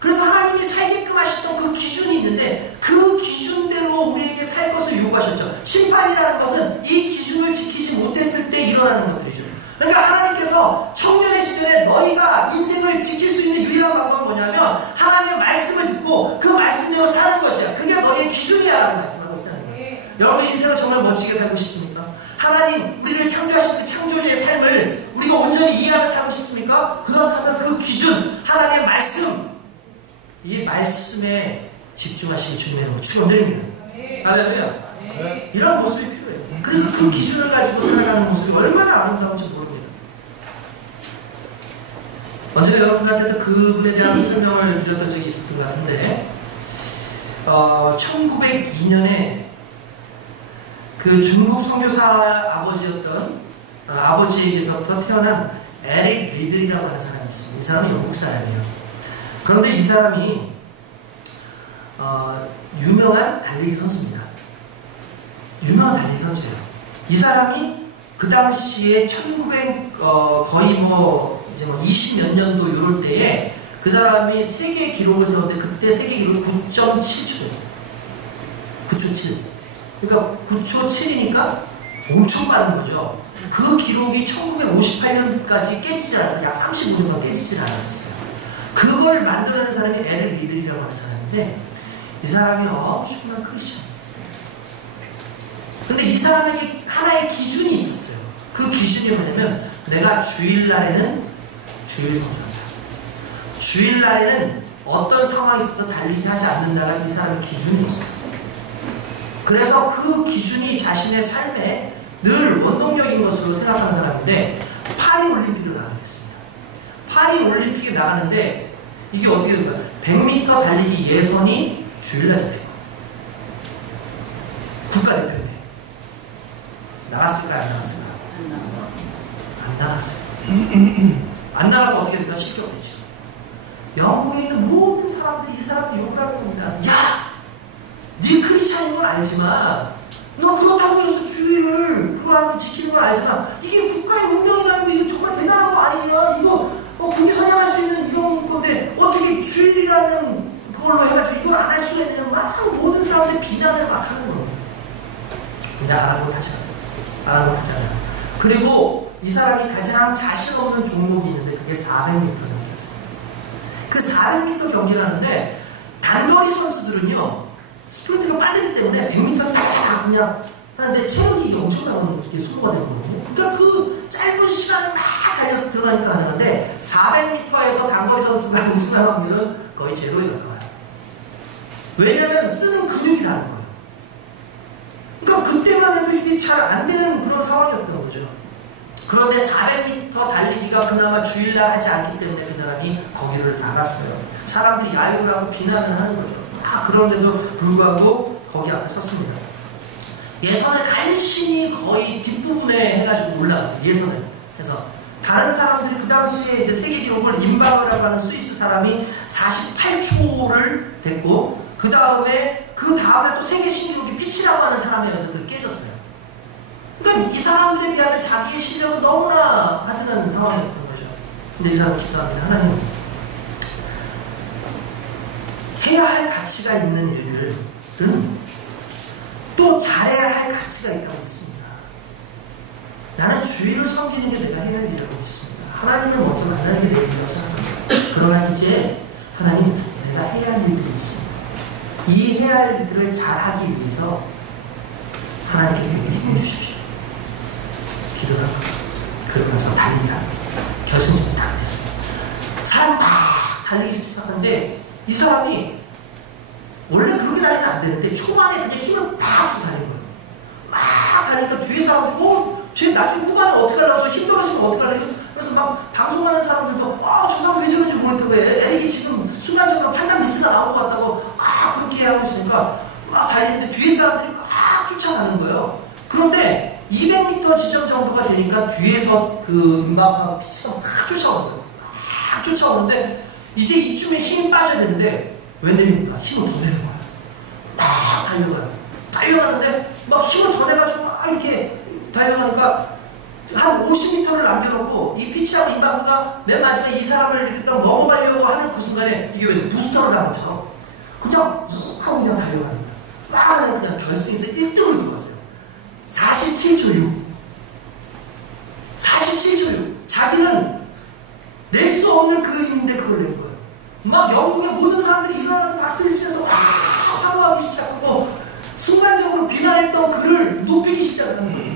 그래서 하나님이 살게끔 하셨던 그 기준이 있는데 그 기준대로 우리에게 살 것을 요구하셨죠. 심판이라는 것은 이 기준을 지키지 못했을 때 일어나는 것들이죠. 그러니까 하나님께서 청년의 시절에 너희가 인생을 지킬 수 있는 유일한 방법은 뭐냐면 하나님의 말씀을 듣고 그 말씀대로 사는 것이야. 그게 너희의 기준이야 라고 말씀하고 있다는 거예요. 여러분 인생을 정말 멋지게 살고 싶습니까? 하나님 우리를 창조하신 그 창조주의 삶을 우리가 온전히 이해하며 살고 싶습니까? 그렇다면 그 기준, 하나님의 말씀, 이 말씀에 집중하시기 주님의 축원드립니다. 할렐루야. 이런 모습이 필요해요. 그래서 그 기준을 가지고 살아가는 모습이 얼마나 아름다운지 모릅니다. 언제 여러분한테도 그분에 대한 설명을 드렸던 적이 있었던 것 같은데 1902년에 그 중국 선교사 아버지였던 아버지에게서부터 태어난 에릭 리들이라고 하는 사람이 있습니다. 이 사람은 영국 사람이에요. 그런데 이 사람이 유명한 달리기 선수입니다. 유명한 달리기 선수예요. 이 사람이 그 당시에 1900 거의 이제 20몇 년도 이럴 때에 그 사람이 세계 기록을 세웠는데 그때 세계 기록 9.7초예요. 9초 7. 그러니까 9초 7이니까 엄청 빠른 거죠. 그 기록이 1958년까지 깨지지 않았어요. 약 35년간 깨지지 않았었어요. 그걸 만들어낸 사람이 에릭 리들이라고 하는 사람인데 이 사람이 엄청난 크리스찬. 근데 이 사람에게 하나의 기준이 있었어요. 그 기준이 뭐냐면 내가 주일날에는 주일 성수한다. 주일날에는 어떤 상황이 있어도 달리기 하지 않는다는 이 사람의 기준이 있어요. 그래서 그 기준이 자신의 삶에 늘 원동력인 것으로 생각하는 사람인데 파리 올림픽을 나가겠습니다. 파리 올림픽에 나가는데 이게 어떻게 될까요? 100m 달리기 예선이 주일날 잡혀요. 국가대표인데 나갔을까 안 나갔을까? 안 나갔어요. 안 나가서 어떻게 될까? 실격되죠. 영국에 있는 모든 사람들이 이 사람을 욕을 하는 겁니다. 야! 네 크리스찬인 건 알지만 너 그렇다고 해서 주의를 그거 하면 지키는 건 알지만 이게 국가의 운명이라는 거 이거 정말 대단한 거 아니냐? 이거 국이 선양할 수 있는 이런 건데 어떻게 주일이라는 그걸로 해가지고 이걸 안 할 수가 있냐? 막 모든 사람들이 비난을 막 하는 거예요. 근데 아랑곳하잖아요. 그리고 이 사람이 가장 자신 없는 종목이 있는데 그게 400m 경기였어요. 그 400m 경기를 하는데 단거리 선수들은요 스프린트가 빠르기 때문에 100m 다 그냥 하는데 체력이 엄청나게 이렇게 소모가 되는 거거든요. 그러니까 그 짧은 시간을 막 달려서 들어가니까 가능한데 400m에서 단거리 선수가 우승할 확률은 거의 제로에 가까워요. 왜냐면 쓰는 근육이라는 거예요. 그러니까 그때만 해도 이게 잘 안 되는 그런 상황이었던 거죠. 그런데 400m 달리기가 그나마 주일날 하지 않기 때문에 그 사람이 거기를 나갔어요. 사람들이 야유를 하고 비난을 하는 거죠. 그런데도 불구하고 거기 앞에 섰습니다. 예선을 간신히 거의 뒷부분에 해가지고 올라갔어요. 예선을 해서 다른 사람들이 그 당시에 이제 세계 기록을 임바흐라고 하는 스위스 사람이 48초를 됐고 그 다음에 또 세계 신기록이 피치라고 하는 사람에 의해서 그게 깨졌어요. 그러니까 이 사람들에 비하면 자기의 실력은 너무나 하드한 상황이었던 거죠. 근데 이 사람은 기도합니다. 하나님, 해야 할 가치가 있는 일들은 또 잘해야 할 가치가 있다고 믿습니다. 나는 주의를 섬기는 게 내가 해야 할 일이라고 믿습니다. 하나님을 먼저 만나는 게 내 일이라고 생각합니다. 그러나 이제 하나님, 내가 해야 할 일들이 있습니다. 이 해야 할 일들을 잘하기 위해서 하나님께서 힘을 주십시오. 기도를 하고 그러면서 달린다. 결심이 다 됐어요. 사람이 막 달리기 시작하는데 이 사람이 원래 그렇게 달리면 안 되는데 초반에 그냥 힘을 팍 주고 달린 거예요. 막 달리니까 뒤에 사람들이 쟤 나중에 후반에 어떻게 하려고 힘 떨어지면 어떻게 하려고 그래서 막 방송하는 사람들도 저 사람 왜 저런지 모르겠다고 애기 지금 순간적으로 판단 미스가 나온 것 같다고 그렇게 하고 있으니까 막 달리는데 뒤에 사람들이 막 쫓아가는 거예요. 그런데 200m 지점 정도가 되니까 뒤에서 그 음악하고 피치가 막 쫓아오는 거예요. 막 쫓아오는데 이제 이쯤에 힘이 빠져야 되는데 웬일입니까? 힘을 더 내는 거예요. 막 달려가요. 달려가는데 막 힘을 더 내가지고 막 이렇게 달려가니까 한 50m를 남겨놓고 이 피치하고 임바흐가 맨 마지막에 이 사람을 이렇게 딱 넘어가려고 하는 그 순간에 이게 왜 부스터를 한 것처럼 그냥 묵 하고 그냥 달려가는 거예요. 막 그냥 결승에서 1등을 이루었어요. 47초 6. 47초 6. 자기는 낼 수 없는 그 힘인데 그걸 낸 거예요. 막 영국의 모든 사람들이 일어나서 박수를 치면서 환호하기 시작하고 순간적으로 비난했던 그를 높이기 시작하는 거예요.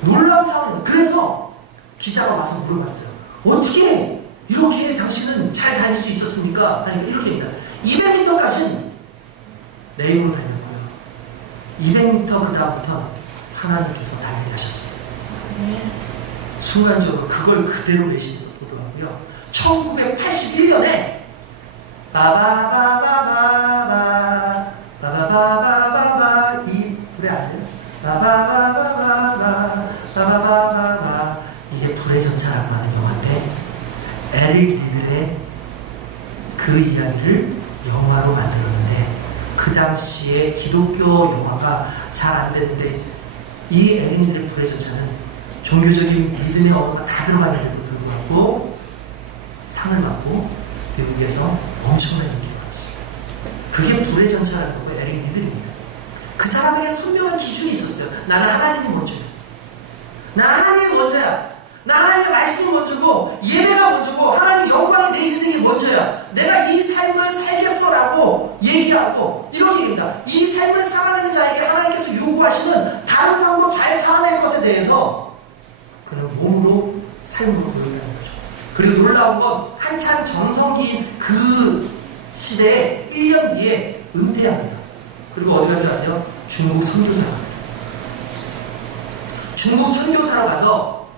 놀라운 상황이에요. 그래서 기자가 와서 물어봤어요. 어떻게 이렇게 당신은 잘 다닐 수 있었습니까? 아니 이렇게 합니다. 200m까지는 내 힘으로 다녔고요. 200m 그 다음부터 하나님께서 달리게 하셨습니다. 순간적으로 그걸 그대로 내시면서 보더라고요. 부르고요. 1981년에 바바바바바바 바바바바바바 이 노래 아세요? 바바바바바바 바바바바바 이게 불의 전차라고 하는 영화인데 에릭 리들의 그 이야기를 영화로 만들었는데 그 당시에 기독교 영화가 잘 안 되는데 이 에릭 리들의 불의 전차는 종교적인 믿음의 언어가 다 들어가 있는데도 불구하고 상을 받고 미국에서 엄청난 인기를 받았습니다. 그게 불의 전차라는 거고 에릭 리들입니다. 그 사람에게 선명한 기준이 있었어요. 나는 하나님이 먼저야. 나 하나님이 먼저야. 나 하나님의 말씀이 먼저고 예배가 먼저고 하나님 영광이 내 인생이 먼저야. 내가 이 삶을 살겠어라고 얘기하고 이렇게 얘기합니다. 이 삶을 살아가는 자에게 하나님께서 요구하시는 다른 삶도 잘 살아낼 것에 대해서 그는 몸으로 삶으로 보여주는 거죠. 그리고 놀라운 건 한참 전성기인 그 시대에 1년 뒤에 은퇴합니다. 그리고 어디 간 줄 아세요? 중국 선교사로. 중국 선교사로 가서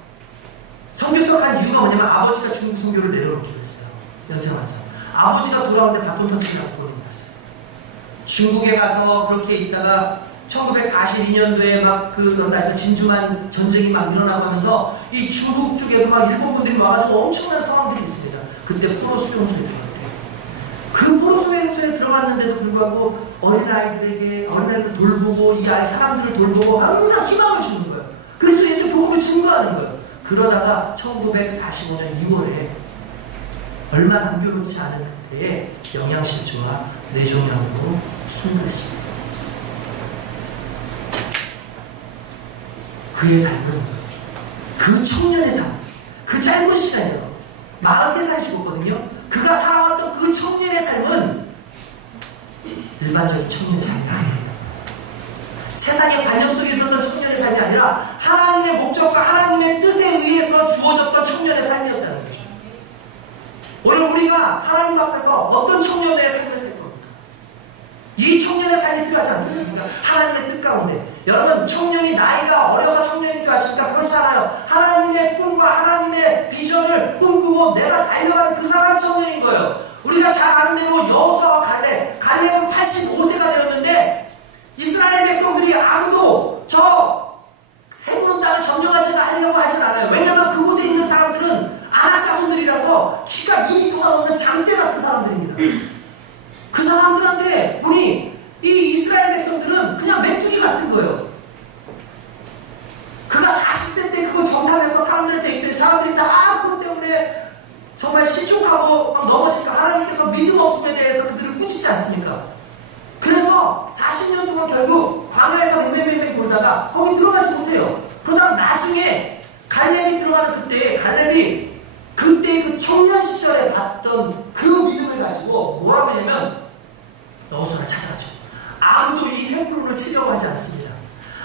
선교사로 간 이유가 뭐냐면 아버지가 중국 선교를 내려놓기로 했어요. 연세하면서. 아버지가 돌아오는데 바톤 터치라고 보는 거였어요. 중국에 가서 그렇게 있다가 1942년도에 막 그런 진주만 전쟁이 막 일어나고 하면서 이 중국 쪽에도 막 일본 분들이 와가지고 엄청난 상황들이 있습니다. 그때 포로 수용소에 들어갔대요. 그 포로 수용소에 들어갔는데도 불구하고 어린아이들 돌보고 이 아이 사람들을 돌보고 항상 희망을 주는 거예요. 그래서 예수 복음을 증거하는 거예요. 그러다가 1945년 2월에 얼마 남겨놓지 않은 그때에 영양실조와 뇌종양으로 순교했습니다. 그의 삶은 그 청년의 삶, 그 짧은 시간이요. 43살에 죽었거든요. 그가 살아왔던 그 청년의 삶은 일반적인 청년의 삶이 아닙니다. 세상의 관념 속에 있었던 청년의 삶이 아니라 하나님의 목적과 하나님의 뜻에 의해서 주어졌던 청년의 삶이었다는 거죠. 오늘 우리가 하나님 앞에서 어떤 청년의 삶을 살 겁니까? 이 청년의 삶이 필요하지 않습니까? 하나님의 뜻 가운데. 여러분, 청년이 나이가 어려서 청년인 줄 아십니까? 그렇지 않아요. 하나님의 꿈과 하나님의 비전을 꿈꾸고 내가 달려가는 그 사람이 청년인 거예요. 우리가 잘 아는 대로 여호수아와 갈렙은 85세가 되었는데 이스라엘 백성들이 아무도 저 헤브론 땅을 점령하려고 하진 않아요. 왜냐하면 그곳에 있는 사람들은 아낙 자손들이라서 키가 2m가 넘는 장대 같은 사람들입니다. 그 사람들한테 보니 이 이스라엘 백성들은 그냥 메뚜기 같은 거예요. 그가 40대 때 그거 정탐해서 사람들한테 있더니 사람들이 다 그것 때문에 정말 실족하고 막 넘어지니까 하나님께서 믿음 없음에 대해서 그들을 꾸짖지 않습니까? 그래서 40년 동안 결국 광야에서 맹맹맹맹 돌다가 거기 들어가지 못해요. 그러다가 나중에 갈렙이 들어가는 갈렙이 그때 그 청년 시절에 봤던 그 믿음을 가지고 뭐라고 하냐면 여호수아를 찾아가죠. 아무도 이 헤브론을 치려고 하지 않습니다.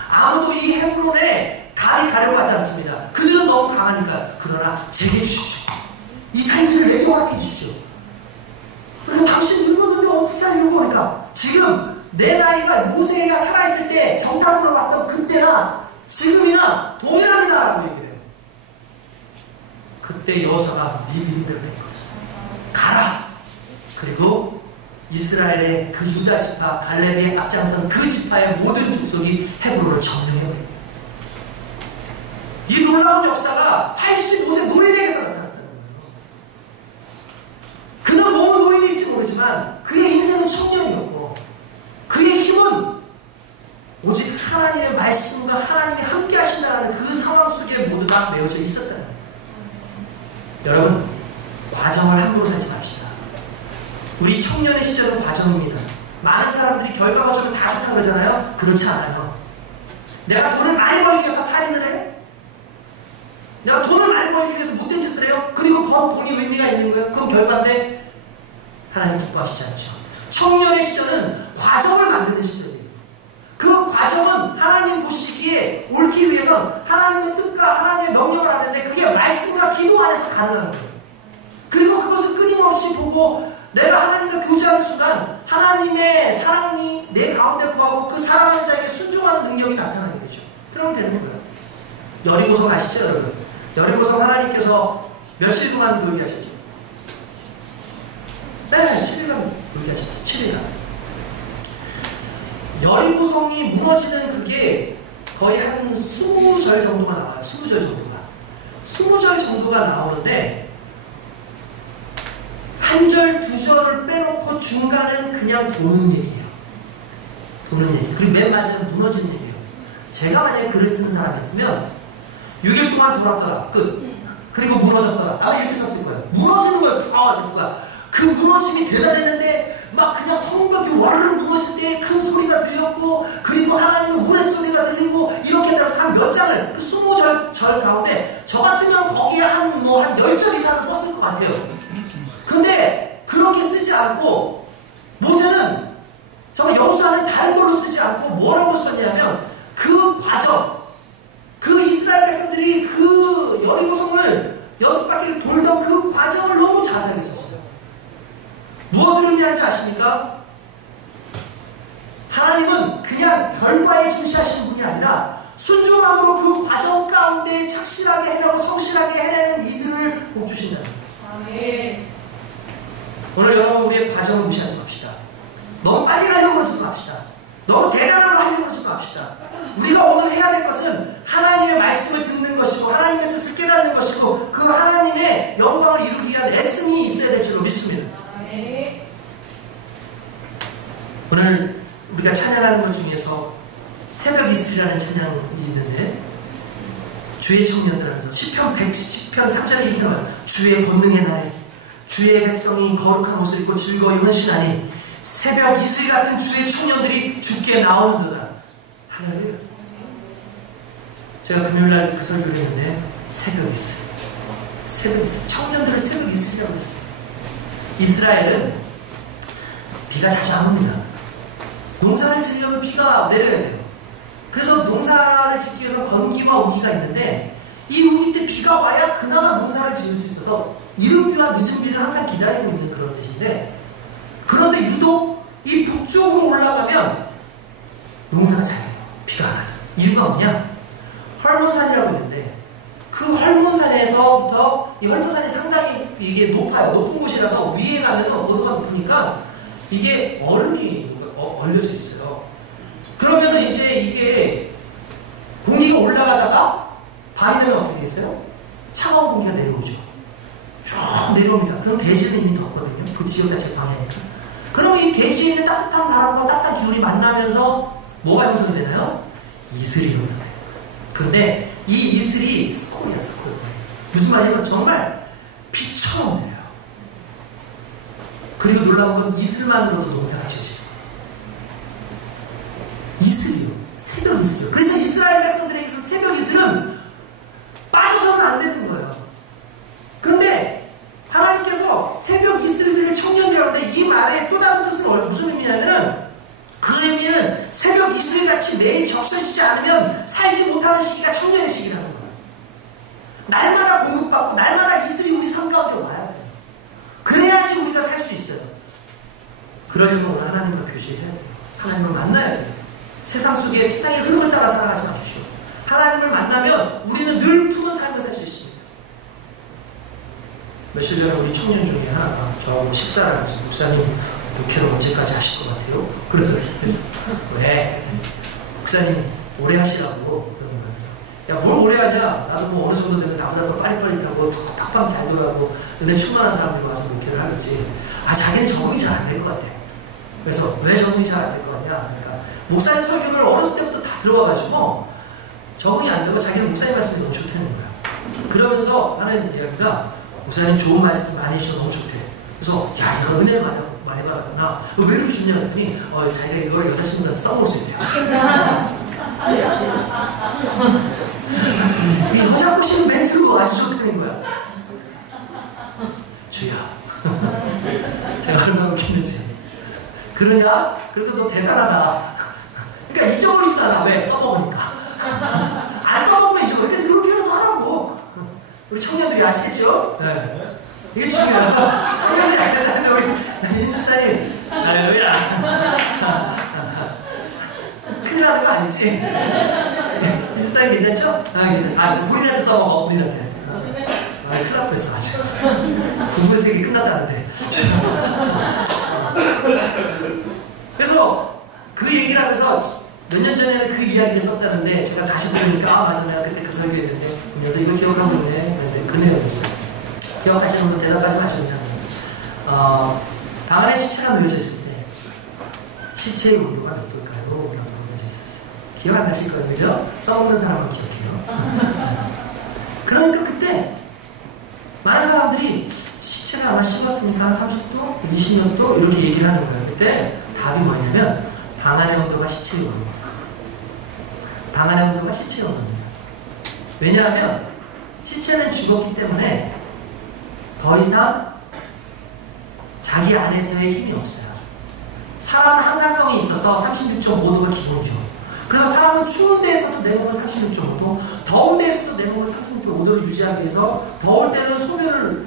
아무도 이 헤브론에 가려고 하지 않습니다. 그들은 너무 강하니까. 그러나 제게 주십시오. 이 산지를 내게 허락해 주십시오. 그러니까 당신 늙었는데 어떻게 하려고 하니까 지금 내 나이가 모세가 살아있을 때 정탐으로 왔던 그때나 지금이나 동일합니다라고 얘기해요. 그때 여호수아가 네 믿음대로 된 거죠. 가라. 그리고 이스라엘의 그 유다 지파 갈렙의 앞장선 그 지파의 모든 족속이 헤브론을 점령해버립니다. 이 놀라운 역사가 85세 노인에게서 나타났다는 거예요. 그는 몸은 노인일지 모르지만 그의 인생은 청년이었고 그의 힘은 오직 하나님의 말씀과 하나님이 함께 하신다는 그 상황 속에 모두 다 메어져 있었다는 거예요. 여러분, 과정을 함부로 살지 맙시다. 우리 청년의 시절은 과정입니다. 많은 사람들이 결과가 다 좋다고 그러잖아요. 그렇지 않아요. 내가 돈을 많이 벌기 위해서 살인을 해요? 내가 돈을 많이 벌기 위해서 못된 짓을 해요? 그리고 번 돈이 의미가 있는 거예요? 그럼 결과인데 하나님 기뻐하시지 않죠. 청년의 시절은 과정을 만드는 시절이에요. 그 과정은 하나님 보시기에 옳기 위해선 하나님의 뜻과 하나님의 명령을 하는데 그게 말씀과 기도 안에서 가능한 거예요. 그리고 그것을 끊임없이 보고 내가 하나님과 교제하는 순간 하나님의 사랑이 내 가운데 거하고 그 사랑하는 자에게 순종하는 능력이 나타나게 되죠. 그러면 되는 거예요. 여리고성 아시죠 여러분? 여리고성 하나님께서 며칠 동안 놀게 하셨죠? 네, 7일간 놀게 하셨어요. 7일간. 여리고성이 무너지는 그게 거의 한 20절 정도가 나와요. 20절 정도가. 20절 정도가 나오는데 한 절, 두 절을 빼놓고 중간은 그냥 도는 얘기예요. 도는 얘기. 그리고 맨 마지막은 무너지는 얘기예요. 제가 만약에 글을 쓰는 사람이었으면 6일 동안 돌았더라. 끝. 그리고 무너졌더라. 아마 이렇게 썼을 거예요. 무너지는 걸 다 됐을 거야. 그 무너짐이 대단했는데 막 그냥 성벽이 와르르 무너질 때 큰 소리가 들렸고 그리고 하나님의 우레소리가 들리고 이렇게 따라서 한 몇 장을 그 20절 가운데 저 같으면 거기에 한 10절 이상은 썼을 것 같아요. 근데 그렇게 쓰지 않고 모세는 정말 여호수아는 다른 걸로 쓰지 않고 뭐라고 썼냐면 그 과정, 그 이스라엘 백성들이 그 여리고성을 6바퀴를 돌던 그 과정을 너무 자세하게 썼어요. 무엇을 의미하는지 아십니까? 하나님은 그냥 결과에 중시하시는 분이 아니라 순종함으로 그 과정 가운데 착실하게 해내고 성실하게 해내는 이들을 복 주신다는 거예요. 아멘. 오늘 여러분 우리의 과정을 무시하지 맙시다. 너무 빨리 가려고 그러지 맙시다. 너무 대단한 거 하려고 그러지 맙시다. 우리가 오늘 해야 될 것은 하나님의 말씀을 듣는 것이고 하나님의 뜻을 깨닫는 것이고 그 하나님의 영광을 이루기 위한 애씀이 있어야 될 줄로 믿습니다. 오늘 우리가 찬양하는 것 중에서 새벽 이슬이라는 찬양이 있는데 주의 청년들 하면서 시편 3절에 이렇게 말해요. 주의 권능의 날에 주의 백성이 거룩한 옷을 입고 즐거이 헌신하니 새벽 이슬 같은 주의 청년들이 주께 나오는도다. 할렐루야. 제가 금요일날 그 설교를 했는데 새벽 이슬, 새벽 이슬, 청년들을 새벽 이슬이라고 했어요. 이스라엘은 비가 자주 안 옵니다. 농사를 지으려면 비가 내려야 돼요. 그래서 농사를 짓기 위해서 건기와 우기가 있는데 이 우기 때 비가 와야 그나마 농사를 지을 수 있어서 이른 비와 늦은 비를 항상 기다리고 있는 그런 뜻인데 그런데 유독 이 북쪽으로 올라가면 농사가 잘 돼요. 비가 안 와요. 이유가 뭐냐? 헐몬산이라고 있는데 그 헐몬산에서부터 이 헐몬산이 상당히 이게 높아요. 높은 곳이라서 위에 가면 온도가 높으니까 이게 얼음이 얼려져 있어요. 그러면 이제 이게 공기가 올라가다가 밤이 되면 어떻게 되겠어요? 차가운 공기가 내려오죠. 쭉 내려옵니다. 그럼 대지는 이미 덥거든요. 그 지역 자체 방향이니까. 그럼 이 대지에 있는 따뜻한 바람과 따뜻한 기운이 만나면서 뭐가 형성되나요? 이슬이 형성돼요. 근데 이 이슬이 스콜이야, 스콜. 무슨 말이냐면 정말 비처럼 내려요. 그리고 놀라운 건 이슬만으로도 농사가 지어져요. 이슬이요. 새벽 이슬이요. 그래서 이스라엘 백성들에게 있어서 새벽 이슬은 빠져서는 안 되는 거예요. 그런데 하나님께서 새벽 이슬들의 청년이라고 하는데 이 말의 또 다른 뜻은 무슨 의미냐면 그 의미는 새벽 이슬같이 매일 적셔지지 않으면 살지 못하는 시기가 청년의 시기라는 거예요. 날마다 공급받고 날마다 이슬이 우리 삶 가운데 와야 돼요. 그래야지 우리가 살 수 있어요. 그러려면 오늘 하나님과 교제해야 돼요. 하나님을 만나야 돼요. 세상 속에 세상의 흐름을 따라 살아가지 마십시오. 하나님을 만나면 우리는 늘 푸른 삶을 살 수 있습니다. 며칠 전에 우리 청년 중에 하나가 저하고 식사를 하면서 목사님 목회를 언제까지 하실 것 같아요? 그러더라고요. 그래서 왜? 목사님 오래 하시라고 그러는 거면서 야 뭘 오래 하냐? 나도 뭐 어느 정도 되면 나보다 더 빠릿빠릿하고 더 팍팍 잘 돌아가고 은혜 충만한 사람들이 와서 목회를 하겠지. 자기는 적응이 잘 안 될 것 같아. 그래서 왜 적응이 잘 안 될 것 같냐? 그러니까 목사님 설교를 어렸을 때부터 다 들어와가지고 적응이 안 되고 자기는 목사님 말씀이 너무 좋다는 거야. 그러면서 하는 이야기가 목사님 좋은 말씀 많이 해주셔서 너무 좋대. 그래서 야 이거 은혜를 많이 받았구나. 왜 이렇게 좋냐 했더니 자기가 이걸 여자친구한테 써먹을 수 있대요. 여자 보시는 멘트가 아주 좋다는 거야. 주야 제가 얼마나 웃기는지. 그러냐? 그래도 너 대단하다. 그러니까 잊어버리잖아. 왜? 써먹으니까. 안 써먹으면 잊어버려. 그래서 그렇게 해서 하라고. 우리 청년들이 아시겠죠? 네. 이게 중요해요. 청년들이 알려는데 우리 윤지사님 할렐루야. 큰일 나는 거 아니지? 윤지사님 괜찮죠? 우리한테 써먹어. 우리한테. 큰일 날 뻔했어 아직. 부부 세계 끝났다는데. 그래서 그 얘기를 하면서 몇 년 전에는 그 이야기를 썼다는데 제가 다시 보니까 아 맞아 내가 그때 그 설교했는데 그래서 이거 기억하고 있네. 그런데 그 내용이었어요. 기억하시는 분 대답하지 마십니다. 방 안에 시체가 놓여져 있을 때 시체의 온도가 몇 도일까요? 라고 놓여져 있었어요. 기억 안 나실 거예요, 그죠? 써먹는 사람은 기억해요. 그러니까 그때 많은 사람들이 시체가 아마 식었으니까 30도, 20몇 도 이렇게 얘기를 하는 거예요. 그때 답이 뭐냐면 방 안의 온도가 시체의 온도. 방 안의 온도가 시체의 온도입니다. 왜냐하면 시체는 죽었기 때문에 더 이상 자기 안에서의 힘이 없어요. 사람은 항상성이 있어서 36.5도가 기본이죠. 그래서 사람은 추운 데에서도 내 몸을 36.5도, 더운 데에서도 내 몸을 36.5도를 유지하기 위해서 더울 때는 소변을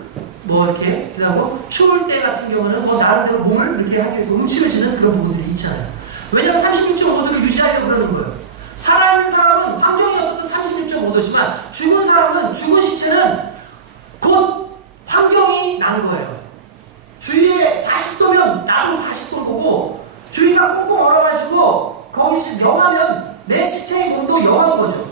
이렇게 하고 추울 때 같은 경우는 나름대로 몸을 이렇게 하기 위해서 움츠려지는 그런 부분들이 있잖아요. 왜냐하면 36.5도를 유지하려고 그러는 거예요. 살아있는 사람은 환경이 어떻든 36.5도지만 죽은 사람은 죽은 시체는 곧 환경이 난 거예요. 주위에 40도면 나도 40도 보고 주위가 꽁꽁 얼어가지고 거기서 영하면 내 시체의 온도 영한 거죠.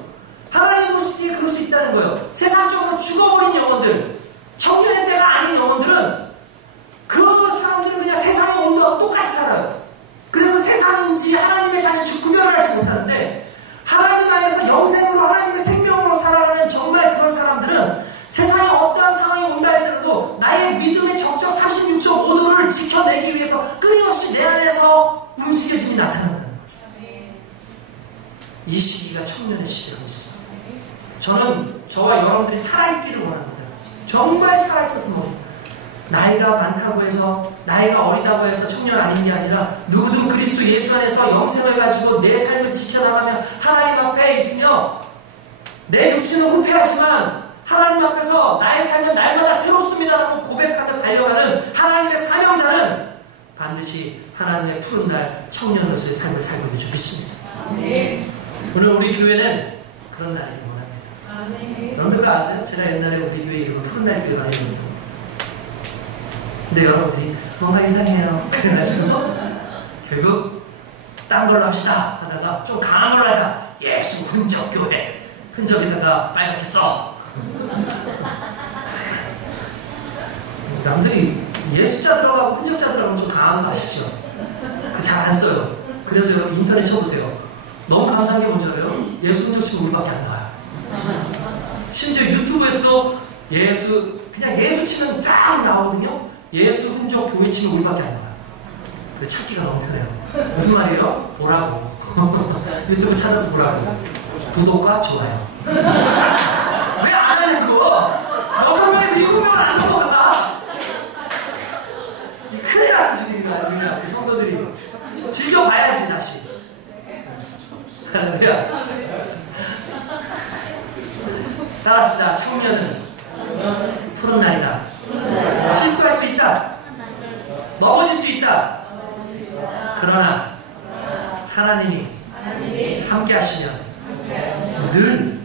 하나님 보시기에 그럴 수 있다는 거예요. 세상적으로 죽어버린 영혼들, 청년의 때가 아닌 영혼들은 그 사람들은 그냥 세상의 온도와 똑같이 살아요. 그래서 세상인지 하나님의 자녀인지 구별을 하지 못하는데 하나님 안에서 영생으로 하나님의 생명으로 살아가는 정말 그런 사람들은 세상에 어떠한 상황이 온다 할지라도 나의 믿음의 적적 36.5도를 지켜내기 위해서 끊임없이 내 안에서 움직여짐이 나타난다는 거예요. 이 시기가 청년의 시기라고 있습니다. 저는 저와 여러분들이 살아있기를 원합니다. 정말 살아있었으면 좋겠습니다. 나이가 많다고 해서 나이가 어리다고 해서 청년 아닌 게 아니라 누구든 그리스도 예수 안에서 영생을 가지고 내 삶을 지켜나가며 하나님 앞에 있으며 내 육신은 후패하지만 하나님 앞에서 나의 삶은 날마다 새롭습니다라고 고백하며 달려가는 하나님의 사명자는 반드시 하나님의 푸른 날 청년으로서의 삶을 살고 있는 줄 믿습니다. 아멘. 오늘 우리 교회는 그런 날이기 원합니다. 아멘. 여러분들 아세요? 제가 옛날에 우리 교회 이름을 푸른 날 교회로 알려줬거든요. 근데 여러분들이 뭔가 이상해요. 그래가지고 결국 딴 걸로 합시다 하다가 좀 강한 걸로 하자. 예수 흔적 교회. 흔적에다가 빨갛게 써. 남들이 예수자 들어가고 흔적자 들어가면 좀 강한 거 아시죠? 그 잘 안 써요. 그래서 여러분 인터넷 쳐보세요. 너무 감사한 게 뭔지 알아요? 예수 흔적 치면 우리밖에 안 나와요. 심지어 유튜브에서도 그냥 예수 치면 쫙 나오거든요. 예수 흔적 교회 치면 우리밖에 안 나와요. 그 찾기가 너무 편해요. 무슨 말이에요? 보라고. 유튜브 찾아서 보라고. 구독과 좋아요. 왜 안 하냐고! 6명에서 7명은 안 넘어간다! 큰일 났어, 지금. 우리 성도들이. 즐겨봐야지, 다시. 할렐루야. 따라합시다. 청년은 푸른 날이다. 실수할 수 있다. 넘어질 수 있다. 그러나 하나님이 함께 하시면 늘